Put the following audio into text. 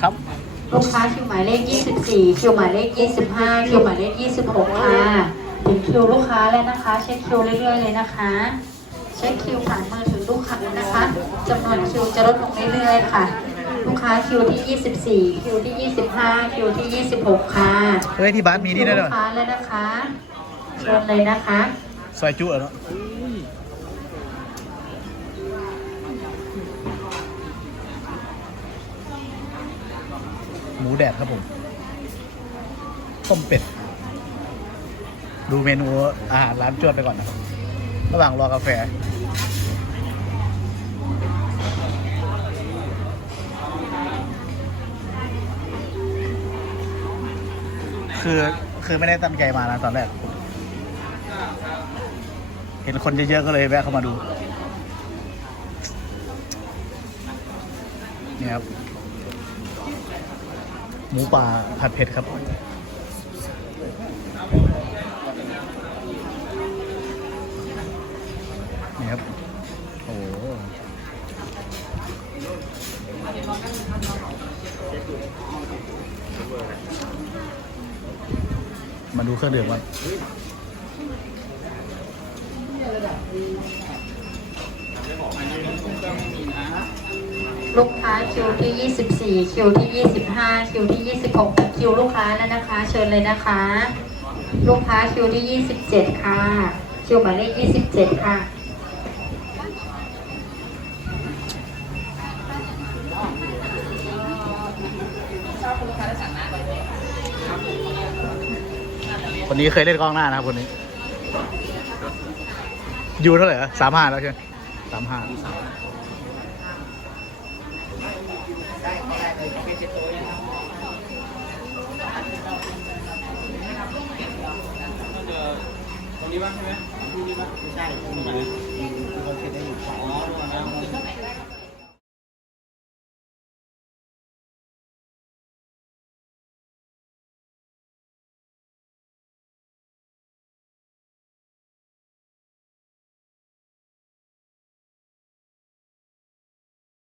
ครับลูกค้าคิวหมายเลข 24 คิวหมายเลข 25 คิวหมายเลข 26 ค่ะถึงคิวลูกค้าแล้วนะคะ เช็คคิวเรื่อยๆเลยนะคะ เช็คคิวผ่านมือถือลูกค้านะคะจำนวนคิวจะลดลงเรื่อยๆค่ะ ลูกค้าคิวที่ 24 คิวที่ 25 คิวที่ 26 ค่ะเฮ้ยที่บ้านมีนี่ด้วยเหรลูอกค้าแล้วนะคะเชิญเลยนะคะ ซอยจุเหรอเนาะห มูแดดครับผม ต้มเป็ด ดูเมนูอาหารร้านจวดไปก่อนนะครับ ระหว่างรอกาแฟ คือคือไม่ได้ตั้งใจมานะตอนแรก เห็นคนเยอะๆก็เลยแวะเข้ามาดู นี่ครับ มูป่าผัดเผ็ดครับ นี่ครับ โอ้โหมาดูเครื่องดื่มกัน ลูกค้าคิวที่ 24 คิวที่ 25 คิวที่ 26เป็นคิวลูกค้าแล้วนะคะ เชิญเลยนะคะ ลูกค้าคิวที่ 27 ค่ะ คิวหมายเลข27 ค่ะคนนี้เคยเล่นกล้องหน้านะครับคนนี้ยูเท่าไหร่สามห้าแล้วใช่ไหมสามห้า ตรงนี้บ้างใช่ไหมตรงนี้บ้างไม่ใช่ตรงไหนเราเช็ดได้อยู่อ๋อตรงนั้น